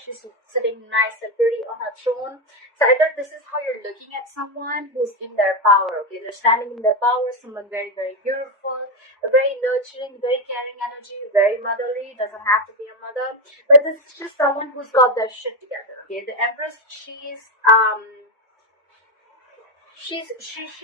She's sitting nice and pretty on her throne. So either this is how you're looking at someone who's in their power, okay? They're standing in their power, someone very, very beautiful, a very nurturing, very caring energy, very motherly, doesn't have to be a mother, but this is just someone who's got their shit together, okay? The Empress, she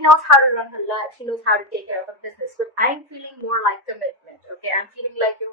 knows how to run her life, she knows how to take care of her business, but I'm feeling more like commitment, okay? I'm feeling like you're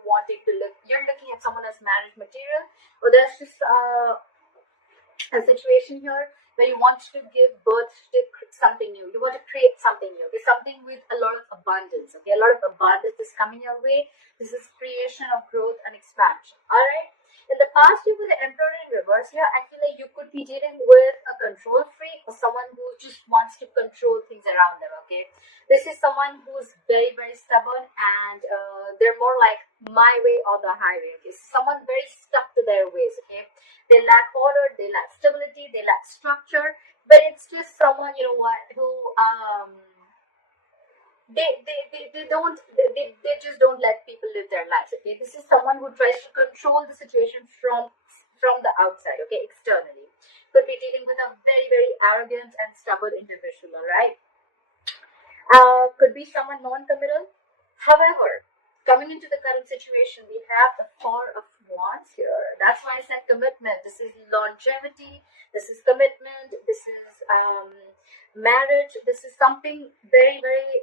looking at someone as marriage material, or there's just a situation here where you want to give birth to something new. You want to create something new. There's something with a lot of abundance, okay? A lot of abundance is coming your way. This is creation of growth and expansion, all right? In the past, you with the Emperor in reverse here, I feel like you could be dealing with a control freak or someone who just wants to control things around them, okay? This is someone who's very, very stubborn, and they're more like my way or the highway, okay? Someone very stuck to their ways, okay? They lack order, they lack stability, they lack structure, but it's just someone, you know what, who they just don't let people live their lives, okay? This is someone who tries to control the situation from the outside, okay, externally. Could be dealing with a very, very arrogant and stubborn individual, all right? Could be someone non-committal. However, coming into the current situation, we have the Four of Wands here. That's why I said commitment. This is longevity. This is commitment. This is marriage. This is something very, very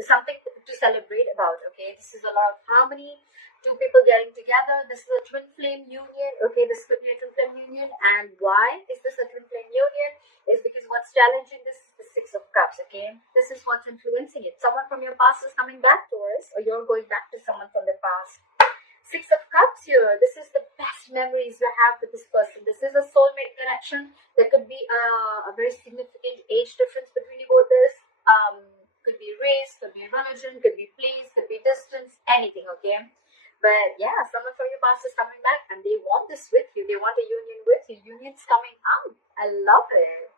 something to celebrate about, okay? This is a lot of harmony, two people getting together. This is a twin flame union, okay? This could be a twin flame union. And why is this a twin flame union? Is because what's challenging this is the Six of Cups, okay? This is what's influencing it. Someone from your past is coming back, Taurus, or you're going back to someone from the past. Six of Cups here. This is the best memories you have with this person. This is a soulmate connection. There could be a very significant age difference between you both. This could be race, could be religion, could be place, could be distance, anything, okay? But yeah, someone from your past is coming back and they want this with you. They want a union with you. Union's coming out. I love it.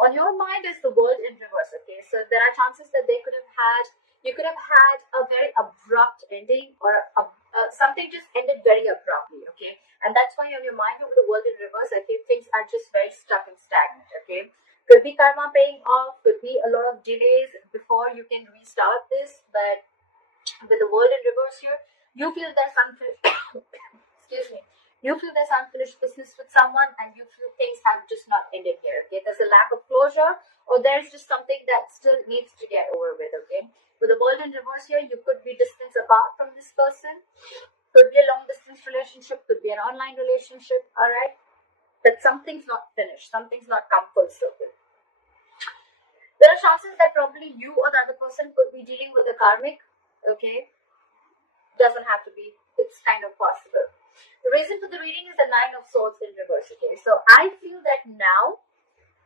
On your mind is the World in reverse, okay? So there are chances that you could have had a very abrupt ending, or something just ended very abruptly, okay? And that's why on your mind with the World in reverse, I feel things are just very stuck and stagnant, okay? Could be karma paying off, could be a lot of delays before you can restart this, but with the World in reverse here, you feel there's unfinished excuse me. You feel there's unfinished business with someone, and you feel things have just not ended here, okay? There's a lack of closure, or there's just something that still needs to get over with, okay? With the World in reverse here, you could be distance apart from this person, could be a long distance relationship, could be an online relationship, all right? But something's not finished, something's not come full circle. There are chances that probably you or the other person could be dealing with a karmic, okay? Doesn't have to be, it's kind of possible. The reason for the reading is the Nine of Swords in reverse, okay? So I feel that now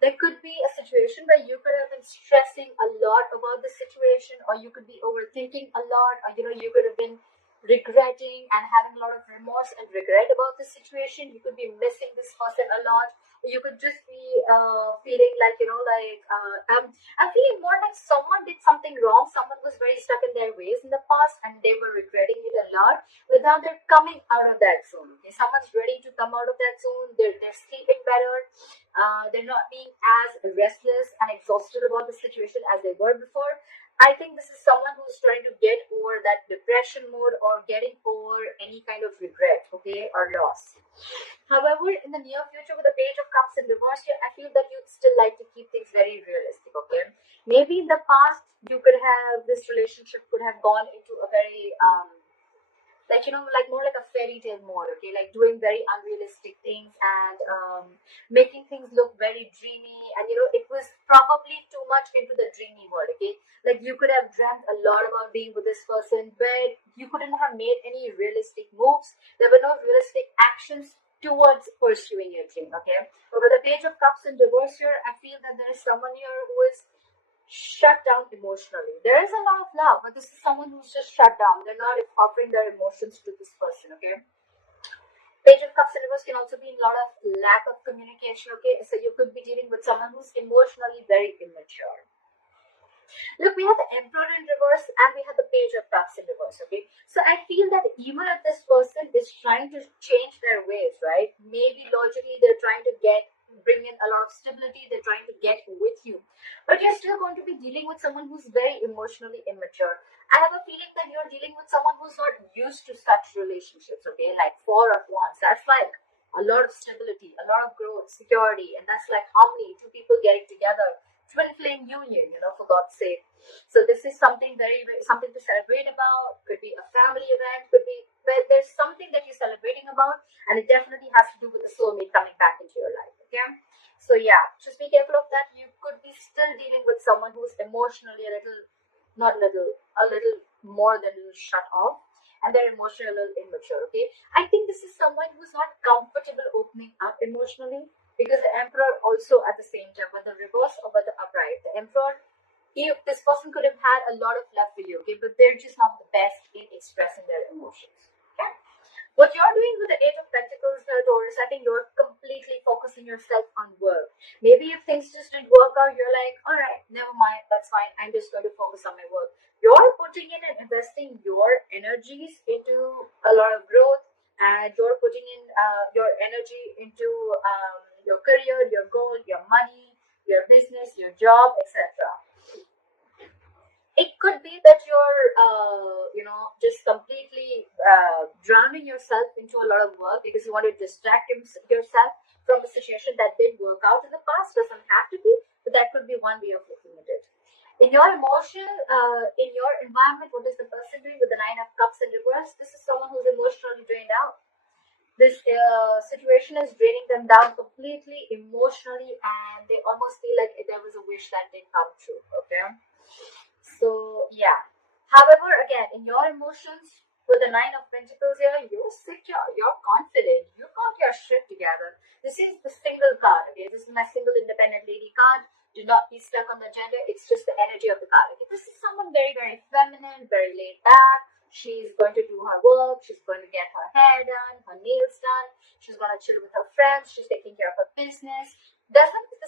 there could be a situation where you could have been stressing a lot about the situation, or you could be overthinking a lot, or you could have been regretting and having a lot of remorse and regret about the situation. You could be missing this person a lot, or you could just be feeling like I'm feeling more like someone did something wrong. Someone was very stuck in their ways in the past and they were regretting it a lot, but now they're coming out of that zone, okay? Someone's ready to come out of that zone. They're sleeping better. They're not being as restless and exhausted about the situation as they were before. I think this is someone who's trying to get over that depression mode, or getting over any kind of regret, okay, or loss. However, in the near future, with the Page of Cups in reverse here, I feel that you'd still like to keep things very realistic, okay? Maybe in the past, this relationship could have gone into a very more like a fairy tale mode, okay? Like doing very unrealistic things and making things look very dreamy. And it was probably too much into the dreamy world, okay? Like you could have dreamt a lot about being with this person, but you couldn't have made any realistic moves. There were no realistic actions towards pursuing your dream, okay? But with the Page of Cups in reverse here, I feel that there is someone here who is shut down emotionally. There is a lot of love, but this is someone who's just shut down. They're not offering their emotions to this person, okay? Page of Cups in reverse can also be a lot of lack of communication, okay? So you could be dealing with someone who's emotionally very immature. Look, we have the Emperor in reverse reverse, and we have the Page of Cups in reverse. Okay, so I feel that even if this person is trying to change their ways, right? Maybe logically they're trying to bring in a lot of stability. They're trying to get with you, but you're still going to be dealing with someone who's very emotionally immature. I have a feeling that you're dealing with someone who's not used to such relationships. Okay, like Four of Wands. That's like a lot of stability, a lot of growth, security, and that's like harmony. Two people getting together, twin flame union, for God's sake. So this is something something to celebrate about. Could be a family event, could be, but there's something that you're celebrating about, and it definitely has to do with the soulmate coming back into your life. Okay, so yeah, just be careful of that. You could be still dealing with someone who's emotionally a little more than a little shut off, and they're emotionally a little immature. Okay, I think this is someone who's not comfortable opening up emotionally, because the Emperor also at the same time, whether reverse or whether upright, the Emperor, this person could have had a lot of love for you, okay, but they're just not the best in expressing their emotions. Okay, what you're doing with the Eight of Pentacles here, Taurus, I think you're completely focusing yourself on work. Maybe if things just didn't work out, you're like, all right, never mind, that's fine, I'm just going to focus on my work. You're putting in and investing your energies into a lot of growth, and you're putting in your energy into your career, your goal, your money, your business, your job, etc. It could be that you're just completely drowning yourself into a lot of work because you want to distract yourself from a situation that didn't work out in the past. Doesn't have to be, but that could be one way of looking at it. In your emotion, in your environment, what is the person doing with the Nine of Cups in reverse? This is someone who's emotionally drained out. This situation is draining them down completely emotionally, and they almost feel like there was a wish that didn't come true. Okay, so yeah. However, again, in your emotions, with the Nine of Pentacles here, you're secure, you're confident, you got your shit together. This is the single card. Okay, this is my single independent lady card. Do not be stuck on the gender. It's just the energy of the card. Okay, this is someone very, very feminine, very laid back. She's going to do her work. She's going to get her hair done, her nails done. She's going to chill with her friends. She's taking care of her business. The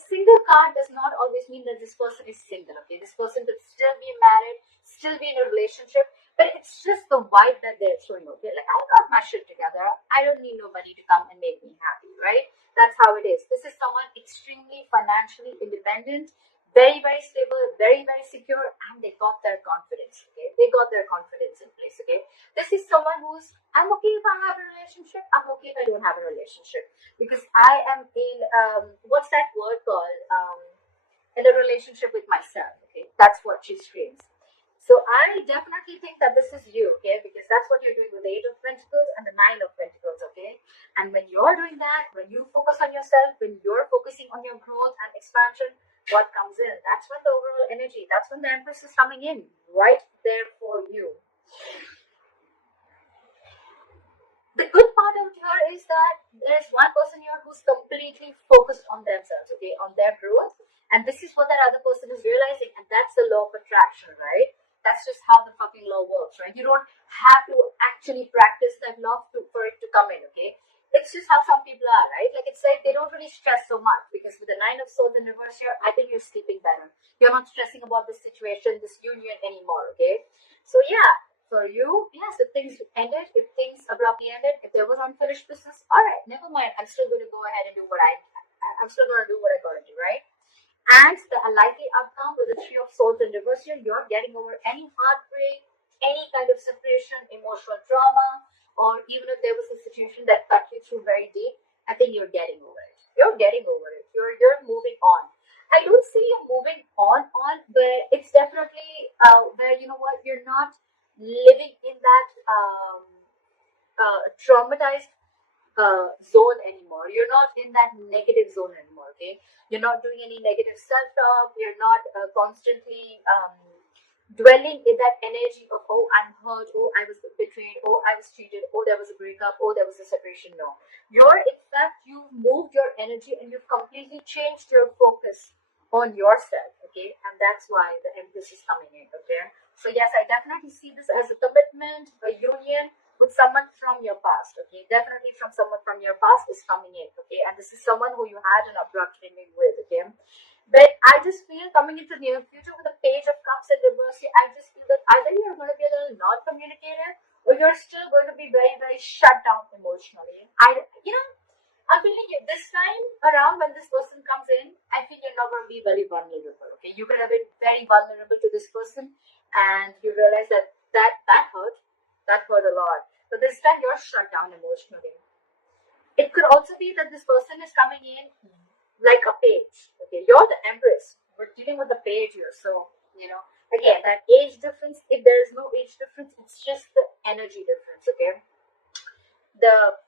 single card does not always mean that this person is single. Okay, this person could still be married, still be in a relationship, but it's just the vibe that they're showing. Okay, like, I got my shit together. I don't need nobody to come and make me happy, right? That's how it is. This is someone extremely financially independent, very, very stable, very, very secure, and they got their confidence. Okay, they got their confidence in place. Okay, this is someone who's, I'm okay if I have a relationship, I'm okay if I don't have a relationship, because I am in what's that word called, in a relationship with myself. Okay, that's what she screams. So I definitely think that this is you, okay, because that's what you're doing with the Eight of Pentacles and the Nine of Pentacles. Okay, and when you're doing that, when you focus on yourself, when you're focusing on your growth and expansion, what comes in, that's when the overall energy, that's when the Empress is coming in right there for you. The good part out here is that there's one person here who's completely focused on themselves, okay, on their growth, and this is what that other person is realizing, and that's the law of attraction, right? That's just how the fucking law works, right? You don't have to actually practice that law for it to come in, okay? It's just how some people are, right? Like, it's like they don't really stress so much, because with the Nine of Swords in reverse here, I think you're sleeping better. You're not stressing about this situation, this union anymore, okay? So yeah, for you, yes, if things ended, if things abruptly ended, if there was unfinished business, all right, never mind. I'm still going to go ahead and do I'm still going to do what I got to do, right? And the unlikely outcome with the Three of Swords in reverse here, you're getting over any heartbreak, any kind of separation, emotional trauma, or even if there was a situation that cut you through very deep, I think you're getting over it. You're getting over it. You're moving on. I don't see you moving on, but it's definitely where, you know what, you're not living in that traumatized zone anymore. You're not in that negative zone anymore. Okay, you're not doing any negative self-talk. You're not constantly dwelling in that energy of, oh, I'm hurt, oh, I was betrayed, oh, I was cheated, oh, there was a breakup, oh, there was a separation. No, in fact, you've moved your energy and you've completely changed your focus on yourself. Okay, and that's why the Empress is coming in. Okay, so yes, I definitely see this as a commitment, a union with someone from your past. Okay, definitely from someone from your past is coming in. Okay, and this is someone who you had an abrupt ending with. Okay, But I just feel coming into the near future with the Page of Cups in reverse, I just feel that either you're going to be a little non-communicative, or you're still going to be very, very shut down emotionally. I'm feeling you this time around when this person comes in, I feel you're not going to be very vulnerable. Okay, you could have been very vulnerable to this person, and you realize that hurt a lot. But this time you're shut down emotionally. It could also be that this person is coming in like a page. Okay, you're the empress. We're dealing with the page here, so again that age difference. If there is no age difference, it's just the energy difference. Okay, the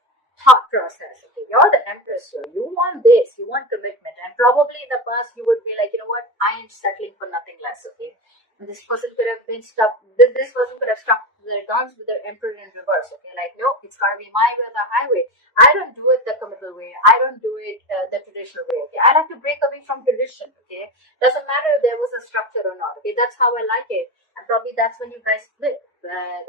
thought process. Okay, you're the empress here. You want this, you want commitment, and probably in the past you would be like, you know what, I am settling for nothing less. Okay, and this person could have been stuck. This person could have stuck their guns with their emperor in reverse. Okay, like no, it's gotta be my way or the highway. I don't do it the committal way. I don't do it the traditional way. Okay, I like to break away from tradition. Okay, doesn't matter if there was a structure or not. Okay, that's how I like it, and probably that's when you guys split. But